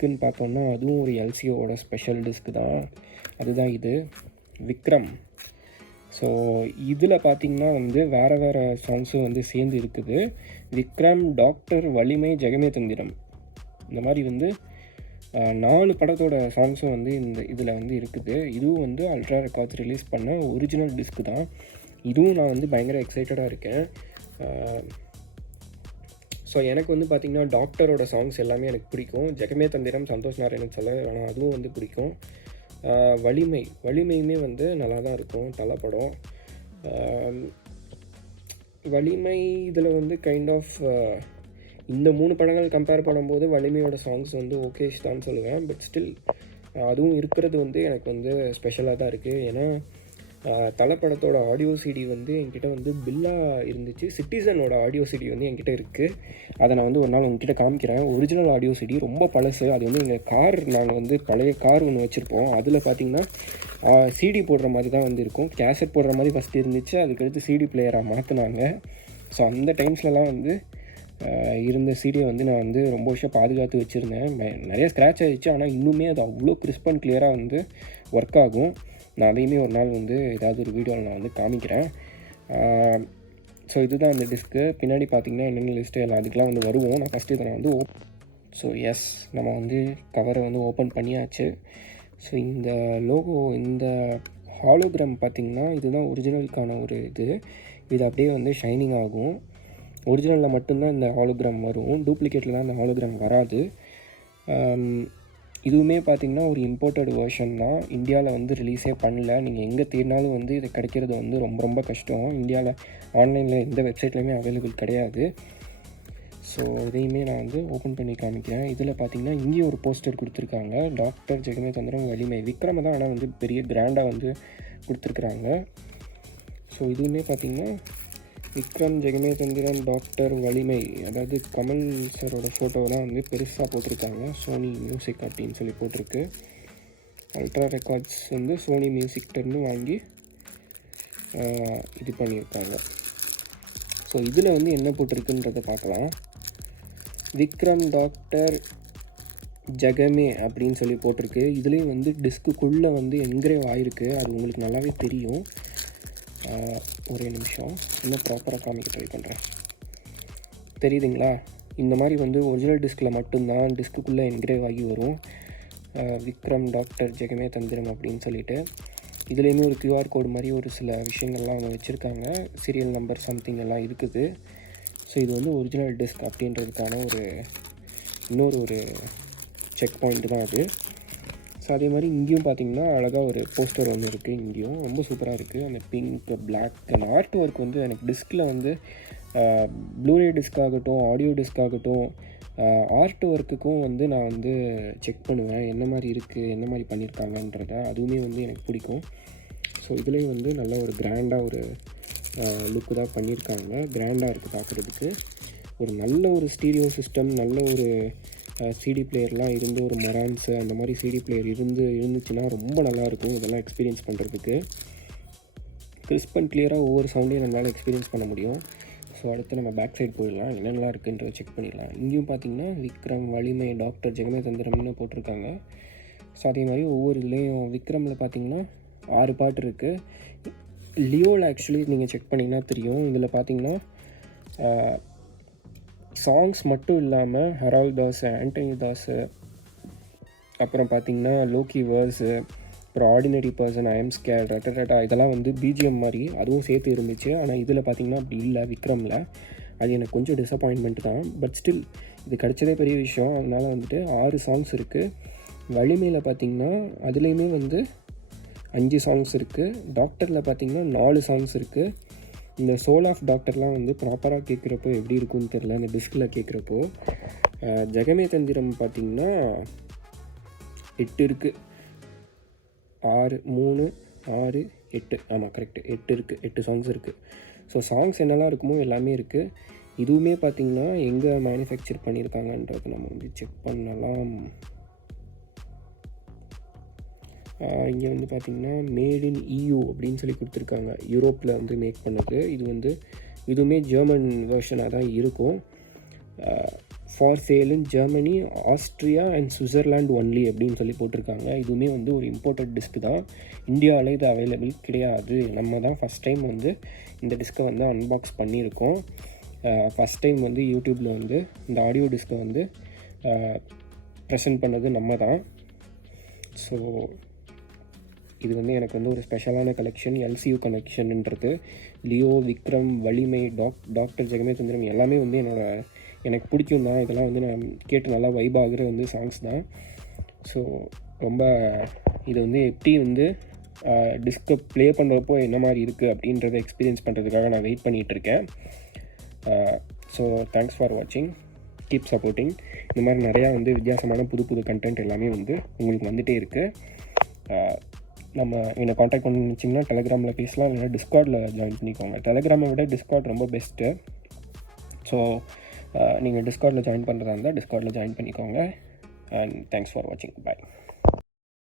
டிஸ்க்குன்னு பார்த்தோன்னா அதுவும் ஒரு எல்சிஓட ஸ்பெஷல் டிஸ்க்கு தான். அதுதான் இது விக்ரம். ஸோ இதில் பார்த்திங்கன்னா வந்து வேறு சாங்ஸும் வந்து சேர்ந்து இருக்குது. விக்ரம், டாக்டர், வலிமை, ஜெகமே தந்திரம், இந்த மாதிரி வந்து 4 படத்தோட சாங்ஸும் வந்து இந்த இதில் வந்து இருக்குது. இதுவும் வந்து அல்ட்ரா ரெக்கார்ட்ஸ் ரிலீஸ் பண்ண ஒரிஜினல் டிஸ்க்கு தான். இதுவும் நான் வந்து பயங்கர எக்ஸைட்டடாக இருக்கேன். ஸோ எனக்கு வந்து பார்த்திங்கன்னா டாக்டரோட சாங்ஸ் எல்லாமே எனக்கு பிடிக்கும். ஜெகமே தந்திரம் சந்தோஷ் நாராயணன் சொல்ல ஆனால் அதுவும் வந்து பிடிக்கும். வலிமையுமே வந்து நல்லா தான் இருக்கும். தலை படம் வலிமை இதில் வந்து கைண்ட் ஆஃப் இந்த 3 படங்கள் கம்பேர் பண்ணும்போது வலிமையோட சாங்ஸ் வந்து ஓகேஷ் தான் சொல்லுவேன். பட் ஸ்டில் அதுவும் இருக்கிறது வந்து எனக்கு வந்து ஸ்பெஷலாக தான் இருக்குது. ஏன்னா தலைப்படத்தோட ஆடியோ சிடி வந்து என்கிட்ட வந்து பில்லாக இருந்துச்சு. சிட்டிசனோட ஆடியோ சிடி வந்து என்கிட்ட இருக்குது. அதை நான் வந்து ஒரு நாள் உங்ககிட்ட காமிக்கிறேன். ஒரிஜினல் ஆடியோ சிடி ரொம்ப பழசு. அது வந்து எங்கள் நாங்கள் வந்து பழைய கார் ஒன்று வச்சுருப்போம். அதில் பார்த்திங்கன்னா சிடி போடுற மாதிரி தான் வந்து இருக்கும். கேசட் போடுற மாதிரி ஃபஸ்ட்டு இருந்துச்சு. அதுக்கடுத்து சிடி பிளேயராக மாற்றினாங்க. ஸோ அந்த டைம்ஸ்லலாம் வந்து இருந்த சிடியை வந்து நான் வந்து ரொம்ப வருஷம் பாதுகாத்து வச்சுருந்தேன். நிறைய ஸ்க்ராட்ச் ஆகிடுச்சு. ஆனால் இன்னுமே அது அவ்வளோ கிறிஸ்ப் அண்ட் கிளியராக வந்து ஒர்க் ஆகும். நான் அதையுமே ஒரு நாள் வந்து ஏதாவது ஒரு வீடியோவில் நான் வந்து காமிக்கிறேன். ஸோ இதுதான் அந்த டிஸ்க்கு. பின்னாடி பார்த்திங்கன்னா என்னென்ன லிஸ்ட்டு எல்லாம் அதுக்கெலாம் வந்து வருவோம். நான் ஃபஸ்ட்டு இதை நான் வந்து ஸோ எஸ், நம்ம வந்து கவரை வந்து ஓப்பன் பண்ணியாச்சு. ஸோ இந்த லோகோ, இந்த ஹாலோகிராம் பார்த்திங்கன்னா இதுதான் ஒரிஜினலுக்கான ஒரு இது அப்படியே வந்து ஷைனிங் ஆகும். ஒரிஜினலில் மட்டும்தான் இந்த ஹாலோகிராம் வரும். டூப்ளிகேட்டில் தான் இந்த ஹாலோகிராம் வராது. இதுவுமே பார்த்திங்கன்னா ஒரு இம்போர்ட்டட் வெர்ஷன் தான். இந்தியாவில் வந்து ரிலீஸே பண்ணல. நீங்கள் எங்கே தேடினாலும் வந்து இது கிடைக்கிறது வந்து ரொம்ப ரொம்ப கஷ்டம். இந்தியாவில் ஆன்லைனில் எந்த வெப்சைட்லையுமே அவைலபிள் கிடையாது. ஸோ இதையுமே நான் வந்து ஓப்பன் பண்ணி காமிக்கிறேன். இதில் பார்த்திங்கன்னா இங்கேயும் ஒரு போஸ்டர் கொடுத்துருக்காங்க. டாக்டர், ஜெகமே தந்திரம், வலிமை, விக்ரம தான் ஆனால் வந்து பெரிய கிராண்டாக வந்து கொடுத்துருக்குறாங்க. ஸோ இதுவுமே பார்த்திங்கன்னா விக்ரம், ஜெகமே தந்திரம், டாக்டர், வலிமை, அதாவது கமல் சாரோட ஃபோட்டோலாம் வந்து பெருசாக போட்டிருக்காங்க. சோனி மியூசிக் அப்படின்னு சொல்லி போட்டிருக்கு. அல்ட்ரா ரெக்கார்ட்ஸ் வந்து சோனி மியூசிக்டர்னு வாங்கி இது பண்ணியிருக்காங்க. ஸோ இதில் வந்து என்ன போட்டிருக்குன்றதை பார்க்கலாம். விக்ரம், டாக்டர், ஜெகமே அப்படின்னு சொல்லி போட்டிருக்கு. இதுலேயும் வந்து டிஸ்க்குள்ளே வந்து என்கிரேவ் ஆகிருக்கு. அது உங்களுக்கு நல்லாவே தெரியும். ஒரே நிமிஷம், இன்னும் ப்ராப்பராக காமிக்க ட்ரை பண்ணுறேன். தெரியுதுங்களா? இந்த மாதிரி வந்து ஒரிஜினல் டிஸ்கில் மட்டும்தான் டிஸ்க்குள்ளே என்கிரேவ் ஆகி வரும். விக்ரம், டாக்டர், ஜெகமே தந்திரம் அப்படின்னு சொல்லிட்டு. இதுலேயுமே ஒரு QR கோடு மாதிரி ஒரு சில விஷயங்கள்லாம் அவங்க வச்சுருக்காங்க. சீரியல் நம்பர் சம்திங் எல்லாம் இருக்குது. ஸோ இது வந்து ஒரிஜினல் டிஸ்க் அப்படின்றதுக்கான இன்னொரு ஒரு செக் பாயிண்ட் தான் அது. ஸோ அதே மாதிரி இங்கேயும் பார்த்திங்கன்னா அழகாக ஒரு போஸ்டர் ஒன்று இருக்குது. இங்கேயும் ரொம்ப சூப்பராக இருக்குது. அந்த பிங்க், பிளாக், அந்த ஆர்ட் ஒர்க் வந்து எனக்கு டிஸ்கில் வந்து ப்ளூரே டிஸ்க் ஆகட்டும், ஆடியோ டிஸ்க் ஆகட்டும், ஆர்ட் ஒர்க்குக்கும் வந்து நான் வந்து செக் பண்ணுவேன் என்ன மாதிரி இருக்குது, என்ன மாதிரி பண்ணியிருக்காங்கன்றத. அதுவுமே வந்து எனக்கு பிடிக்கும். ஸோ இதுலேயும் வந்து நல்ல ஒரு கிராண்டாக ஒரு லுக்கு தான் பண்ணியிருக்காங்க. கிராண்டாக இருக்குது பார்க்குறதுக்கு. ஒரு நல்ல ஒரு ஸ்டீரியோ சிஸ்டம், நல்ல ஒரு சிடி பிளேயர்லாம் இருந்து, ஒரு மரான்ஸு அந்த மாதிரி சிடி பிளேயர் இருந்துச்சுன்னா ரொம்ப நல்லாயிருக்கும் இதெல்லாம் எக்ஸ்பீரியன்ஸ் பண்ணுறதுக்கு. கிறிஸ்ப் அண்ட் கிளியராக ஒவ்வொரு சவுண்டையும் நம்மளால் எக்ஸ்பீரியன்ஸ் பண்ண முடியும். ஸோ அடுத்து நம்ம பேக் சைட் போயிடலாம், என்னென்னலாம் இருக்குன்றதை செக் பண்ணிடலாம். இங்கேயும் பார்த்திங்கன்னா விக்ரம், வலிமை, டாக்டர், ஜெகமே தந்திரம்னு போட்டிருக்காங்க. ஸோ அதே மாதிரி ஒவ்வொரு இதுலேயும் விக்ரமில் பார்த்திங்கன்னா 6 பாட்டு இருக்குது. லியோவில் ஆக்சுவலி நீங்கள் செக் பண்ணிங்கன்னா தெரியும். இதில் பார்த்திங்கன்னா சாங்ஸ் மட்டும் இல்லாமல் ஹெரால்ட் தாஸ், ஆண்டனி தாஸ், அப்புறம் பார்த்திங்கன்னா லோக்கி வேர்ஸு, அப்புறம் ordinary person, I am scared, ரட்டா இதெல்லாம் வந்து பிஜிஎம் மாதிரி அதுவும் சேர்த்து இருந்துச்சு. ஆனால் இதில் பார்த்திங்கன்னா அப்படி இல்லை விக்ரமில். அது எனக்கு கொஞ்சம் டிசப்பாயின்மெண்ட் தான். பட் ஸ்டில் இது கிடச்சதே பெரிய விஷயம். அதனால் வந்துட்டு 6 சாங்ஸ் இருக்குது. வலிமையில் பார்த்திங்கன்னா அதுலேயுமே வந்து 5 சாங்ஸ் இருக்குது. டாக்டரில் பார்த்திங்கன்னா 4 சாங்ஸ் இருக்குது. இந்த சோல் ஆஃப் டாக்டர்லாம் வந்து ப்ராப்பராக கேட்குறப்போ எப்படி இருக்குன்னு தெரில, இந்த டிஸ்கில் கேட்குறப்போ. ஜெகமே தந்திரம் பார்த்திங்கன்னா 8 இருக்குது. 6, 3, 6, 8, ஆமாம் கரெக்டு, 8 இருக்குது. 8 சாங்ஸ் இருக்குது. ஸோ சாங்ஸ் என்னெல்லாம் இருக்குமோ எல்லாமே இருக்குது. இதுவுமே பார்த்திங்கன்னா எங்கே மேனுஃபேக்சர் பண்ணியிருக்காங்கன்றது நம்ம வந்து செக் பண்ணலாம். இங்கே வந்து பார்த்திங்கன்னா மேட் இன் EU அப்படின்னு சொல்லி கொடுத்துருக்காங்க. யூரோப்பில் வந்து மேக் பண்ணது. இதுவுமே ஜெர்மன் வெர்ஷனாக தான் இருக்கும். For sale in Germany, Austria and Switzerland only அப்படின்னு சொல்லி போட்டிருக்காங்க. இதுவுமே வந்து ஒரு இம்போர்ட்டட் டிஸ்க் தான். இந்தியாவில் இது அவைலபிள் கிடையாது. நம்ம தான் ஃபஸ்ட் டைம் வந்து இந்த டிஸ்கை வந்து அன்பாக்ஸ் பண்ணியிருக்கோம். ஃபஸ்ட் டைம் வந்து யூடியூப்பில் வந்து இந்த ஆடியோ டிஸ்கை வந்து ப்ரெசென்ட் பண்ணது நம்ம தான். ஸோ இது வந்து எனக்கு வந்து ஒரு ஸ்பெஷலான கலெக்ஷன். எல்சியூ கலெக்ஷன்ன்றது லியோ, விக்ரம், வலிமை, டாக்டர் ஜெகமே தந்திரம் எல்லாமே வந்து எனக்கு பிடிக்கும் தான். இதெல்லாம் வந்து நான் கேட்டு நல்லா வைப் ஆகிற வந்து சாங்ஸ் தான். ஸோ ரொம்ப இது வந்து எப்படி வந்து டிஸ்கை ப்ளே பண்ணுறப்போ என்ன மாதிரி இருக்குது அப்படின்றத எக்ஸ்பீரியன்ஸ் பண்ணுறதுக்காக நான் வெயிட் பண்ணிகிட்ருக்கேன். ஸோ தேங்க்ஸ் ஃபார் வாட்சிங், கீப் சப்போர்ட்டிங். இந்த மாதிரி நிறையா வந்து வித்தியாசமான புது கண்டென்ட் எல்லாமே வந்து உங்களுக்கு வந்துகிட்டே இருக்குது. நம்ம என்னை காண்டாக்ட் பண்ணிச்சிங்கன்னா டெலகிராமில் பேசலாம், இல்லைனா டிஸ்கார்டில் ஜாயின் பண்ணிக்கோங்க. டெலகிராமை விட டிஸ்கார்ட் ரொம்ப பெஸ்ட்டு. ஸோ நீங்கள் டிஸ்கார்டில் ஜாயின் பண்ணுறதா இருந்தால் டிஸ்கார்டில் ஜாயின் பண்ணிக்கோங்க. அண்ட் தேங்க்ஸ் ஃபார் வாட்சிங். பாய்.